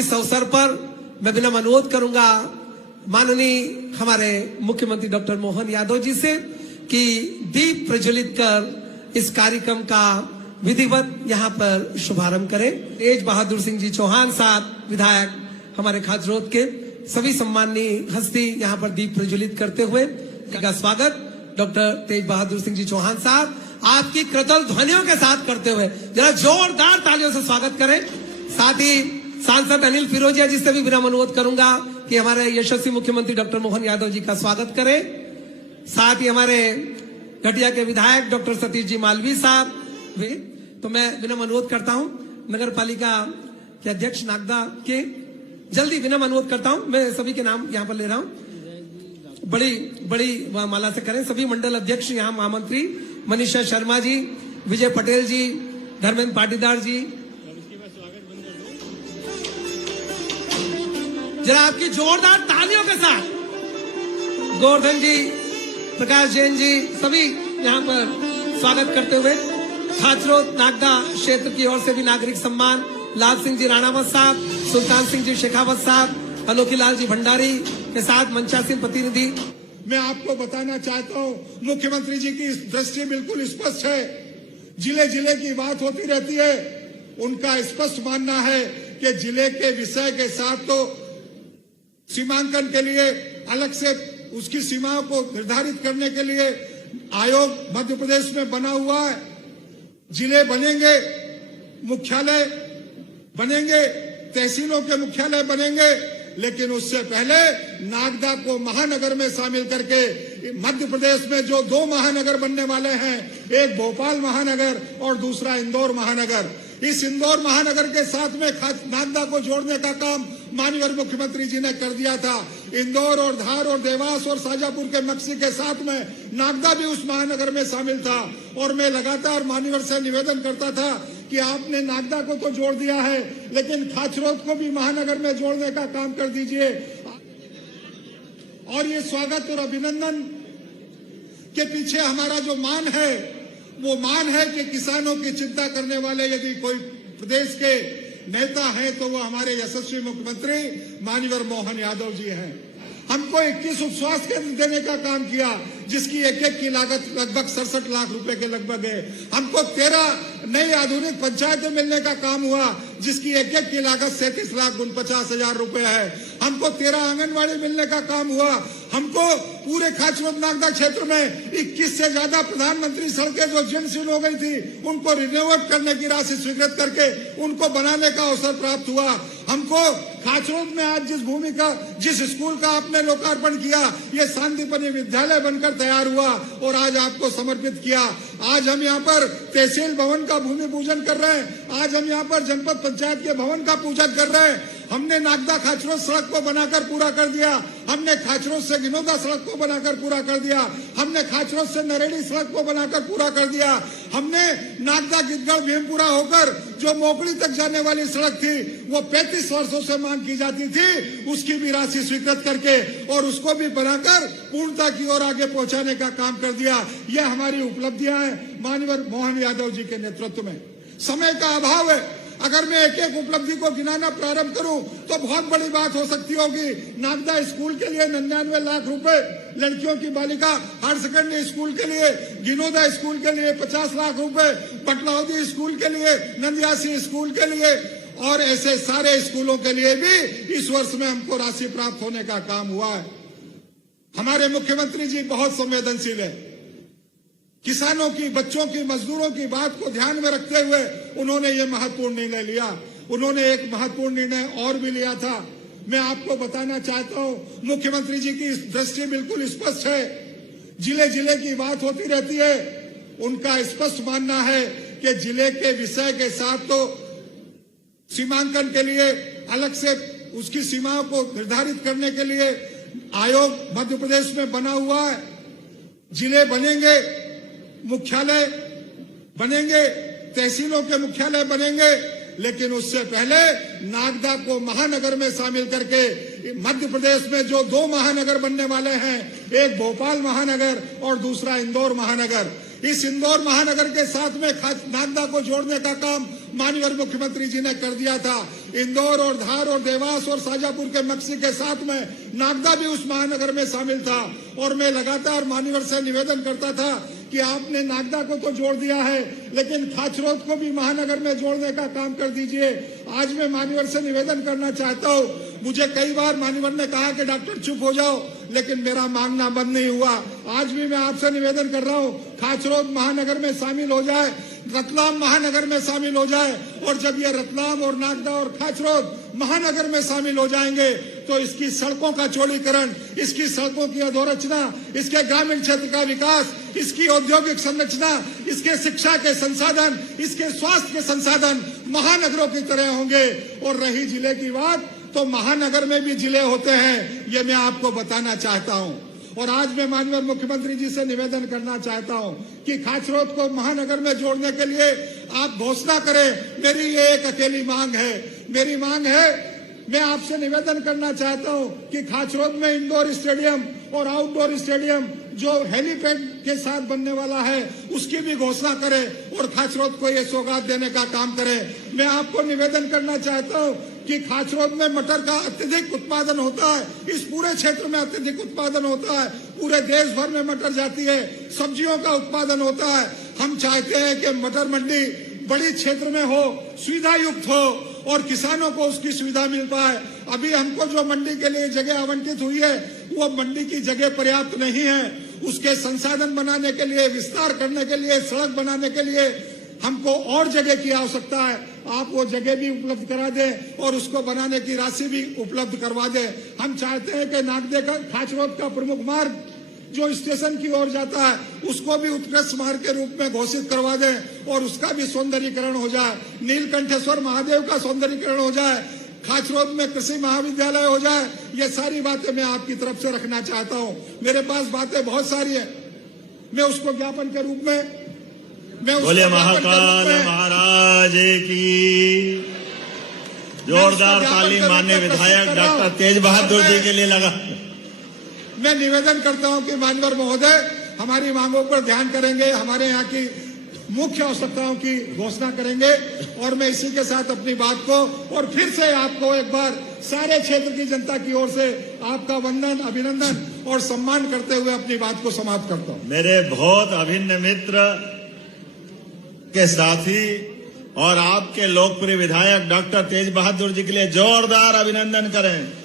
इस अवसर पर मैं विनम्र अनुरोध करूंगा माननीय हमारे मुख्यमंत्री डॉक्टर मोहन यादव जी से कि दीप प्रज्वलित कर इस कार्यक्रम का विधिवत यहाँ पर शुभारंभ करें। तेज बहादुर सिंह जी चौहान साहब विधायक हमारे खाचरोद के सभी सम्माननीय हस्ती यहाँ पर दीप प्रज्वलित करते हुए का स्वागत डॉक्टर तेज बहादुर सिंह जी चौहान साहब आपकी कृतल ध्वनियों के साथ करते हुए जरा जोरदार तालियों से स्वागत करें। साथ ही सांसद अनिल फिरोजिया जी से भी विनम्र अनुरोध करूंगा कि हमारे यशस्वी मुख्यमंत्री डॉक्टर मोहन यादव जी का स्वागत करें। साथ ही हमारे घटिया के विधायक डॉक्टर सतीश जी मालवीय साहब वे तो मैं विनम्र अनुरोध करता हूं नगर पालिका के अध्यक्ष नागदा के जल्दी विनम्र अनुरोध करता हूं। मैं सभी के नाम यहाँ पर ले रहा हूं, बड़ी माला से करें। सभी मंडल अध्यक्ष यहाँ महामंत्री मनीषा शर्मा जी, विजय पटेल जी, धर्मेंद्र पाटीदार जी, जरा आपकी जोरदार तालियों के साथ गोवर्धन जी, प्रकाश जैन जी सभी यहाँ पर स्वागत करते हुए खाचरोद नागदा क्षेत्र की ओर से भी नागरिक सम्मान लाल सिंह जी राणावत साहब, सुल्तान सिंह जी शेखावत साहब, अनोखी लाल जी भंडारी के साथ मंचासीन प्रतिनिधि। मैं आपको बताना चाहता हूं मुख्यमंत्री जी की दृष्टि बिल्कुल स्पष्ट है। जिले जिले की बात होती रहती है, उनका स्पष्ट मानना है कि जिले के विषय के साथ तो सीमांकन के लिए अलग से उसकी सीमाओं को निर्धारित करने के लिए आयोग मध्य प्रदेश में बना हुआ है। जिले बनेंगे, मुख्यालय बनेंगे, तहसीलों के मुख्यालय बनेंगे, लेकिन उससे पहले नागदा को महानगर में शामिल करके मध्य प्रदेश में जो 2 महानगर बनने वाले हैं, एक भोपाल महानगर और दूसरा इंदौर महानगर, इस इंदौर महानगर के साथ में नागदा को जोड़ने का काम माननीय मुख्यमंत्री जी ने कर दिया था। इंदौर और धार और देवास और शाजापुर के मक्सी के साथ में नागदा भी उस महानगर में शामिल था। और मैं लगातार माननीय से निवेदन करता था कि आपने नागदा को तो जोड़ दिया है, लेकिन खाचरोद को भी महानगर में जोड़ने का काम कर दीजिए। और ये स्वागत और अभिनंदन के पीछे हमारा जो मान है, वो मान है कि किसानों की चिंता करने वाले यदि कोई प्रदेश के नेता हैं तो वो हमारे यशस्वी मुख्यमंत्री माननीय मोहन यादव जी हैं। हमको 21 उपस्वास्थ्य केंद्र देने का काम किया, जिसकी एक की लागत लगभग 67 लाख रुपए के लगभग है। हमको 13 नई आधुनिक पंचायतें मिलने का काम हुआ, जिसकी एक की लागत 37,49,50,000 रुपए है। हमको 13 आंगनबाड़ी मिलने का काम हुआ। हमको पूरे खाचरोद नागदा क्षेत्र में 21 से ज्यादा प्रधानमंत्री सड़कें जो जीर्ण हो गई थी, उनको रिनोवेट करने की राशि स्वीकृत करके उनको बनाने का अवसर प्राप्त हुआ। हमको खाचरोद में आज जिस स्कूल का आपने लोकार्पण किया, ये शांतिपनी विद्यालय बनकर तैयार हुआ और आज आपको समर्पित किया। आज हम यहाँ पर तहसील भवन का भूमि पूजन कर रहे हैं। आज हम यहाँ पर जनपद पंचायत के भवन का पूजन कर रहे हैं। हमने नागदा खाचरोद सड़क को बनाकर पूरा कर दिया। हमने खाचरोद से गिनोदा सड़क को बनाकर पूरा कर दिया। हमने खाचरोद से नरेड़ी सड़क को बनाकर पूरा कर दिया। हमने नागदा गिद्धगढ़ भीमपुरा होकर जो मोकड़ी तक जाने वाली सड़क थी, वो 35 वर्षों से मांग की जाती थी, उसकी भी राशि स्वीकृत करके और उसको भी बनाकर पूर्णता की ओर आगे पहुंचाने का काम कर दिया। यह हमारी उपलब्धियां हैं माननीय मोहन यादव जी के नेतृत्व में। समय का अभाव है, अगर मैं एक एक उपलब्धि को गिनाना प्रारंभ करूं तो बहुत बड़ी बात हो सकती होगी। नागदा स्कूल के लिए 99 लाख रुपए, लड़कियों की बालिका हायर सेकेंडरी स्कूल के लिए, गिनोदा स्कूल के लिए 50 लाख रुपए, पटलावदी स्कूल के लिए, नंदियासी स्कूल के लिए और ऐसे सारे स्कूलों के लिए भी इस वर्ष में हमको राशि प्राप्त होने का काम हुआ है। हमारे मुख्यमंत्री जी बहुत संवेदनशील है। किसानों की, बच्चों की, मजदूरों की बात को ध्यान में रखते हुए उन्होंने ये महत्वपूर्ण निर्णय लिया। उन्होंने एक महत्वपूर्ण निर्णय और भी लिया था। मैं आपको बताना चाहता हूं मुख्यमंत्री जी की दृष्टि बिल्कुल स्पष्ट है। जिले जिले की बात होती रहती है, उनका स्पष्ट मानना है कि जिले के विषय के साथ तो सीमांकन के लिए अलग से उसकी सीमाओं को निर्धारित करने के लिए आयोग मध्य प्रदेश में बना हुआ है। जिले बनेंगे, मुख्यालय बनेंगे, तहसीलों के मुख्यालय बनेंगे, लेकिन उससे पहले नागदा को महानगर में शामिल करके मध्य प्रदेश में जो 2 महानगर बनने वाले हैं, एक भोपाल महानगर और दूसरा इंदौर महानगर, इस इंदौर महानगर के साथ में नागदा को जोड़ने का काम माननीय मुख्यमंत्री जी ने कर दिया था। इंदौर और धार और देवास और शाजापुर के मक्सी के साथ में नागदा भी उस महानगर में शामिल था। और मैं लगातार मान्यवर से निवेदन करता था कि आपने नागदा को तो जोड़ दिया है, लेकिन खाचरोद को भी महानगर में जोड़ने का काम कर दीजिए। आज मैं मान्यवर से निवेदन करना चाहता हूँ। मुझे कई बार मान्यवर ने कहा कि डॉक्टर चुप हो जाओ, लेकिन मेरा मांगना बंद नहीं हुआ। आज भी मैं आपसे निवेदन कर रहा हूँ, खाचरोद महानगर में शामिल हो जाए, रतलाम महानगर में शामिल हो जाए। और जब ये रतलाम और नागदा और खाचरोद महानगर में शामिल हो जाएंगे तो इसकी सड़कों का चौड़ीकरण, इसकी सड़कों की अधोरचना, इसके ग्रामीण क्षेत्र का विकास, इसकी औद्योगिक संरचना, इसके शिक्षा के संसाधन, इसके स्वास्थ्य के संसाधन महानगरों की तरह होंगे। और रही जिले की बात, तो महानगर में भी जिले होते हैं, ये मैं आपको बताना चाहता हूँ। और आज मैं माननीय मुख्यमंत्री जी से निवेदन करना चाहता हूं कि खाचरोद को महानगर में जोड़ने के लिए आप घोषणा करें। मेरी ये एक अकेली मांग है, मेरी मांग है। मैं आपसे निवेदन करना चाहता हूं कि खाचरोद में इंडोर स्टेडियम और आउटडोर स्टेडियम जो हेलीपैड के साथ बनने वाला है उसकी भी घोषणा करें और खाचरोद को ये सौगात देने का काम करें। मैं आपको निवेदन करना चाहता हूं कि खाचरोद में मटर का अत्यधिक उत्पादन होता है, इस पूरे क्षेत्र में अत्यधिक उत्पादन होता है, पूरे देश भर में मटर जाती है, सब्जियों का उत्पादन होता है। हम चाहते हैं कि मटर मंडी बड़ी क्षेत्र में हो, सुविधा युक्त हो और किसानों को उसकी सुविधा मिल पाए। अभी हमको जो मंडी के लिए जगह आवंटित हुई है वो मंडी की जगह पर्याप्त नहीं है। उसके संसाधन बनाने के लिए, विस्तार करने के लिए, सड़क बनाने के लिए हमको और जगह की आवश्यकता है। आप वो जगह भी उपलब्ध करा दें और उसको बनाने की राशि भी उपलब्ध करवा दें। हम चाहते हैं कि नागदे का खाचरोद का प्रमुख मार्ग जो स्टेशन की ओर जाता है उसको भी उत्कृष्ट मार्ग के रूप में घोषित करवा दें और उसका भी सौंदर्यीकरण हो जाए। नीलकंठेश्वर महादेव का सौंदर्यीकरण हो जाए, खाचरोद में कृषि महाविद्यालय हो जाए। ये सारी बातें मैं आपकी तरफ से रखना चाहता हूँ। मेरे पास बातें बहुत सारी है, मैं उसको ज्ञापन के रूप में बोले महाकाल महाराज की जोरदार ताली माननीय विधायक डॉक्टर तेज बहादुर जी के लिए लगा। मैं निवेदन करता हूं कि माननीय महोदय हमारी मांगों पर ध्यान करेंगे, हमारे यहाँ की मुख्य आवश्यकताओं की घोषणा करेंगे। और मैं इसी के साथ अपनी बात को और फिर से आपको एक बार सारे क्षेत्र की जनता की ओर से आपका वंदन, अभिनंदन और सम्मान करते हुए अपनी बात को समाप्त करता हूं। मेरे बहुत अभिन्न मित्र के साथी और आपके लोकप्रिय विधायक डॉक्टर तेज बहादुर जी के लिए जोरदार अभिनंदन करें।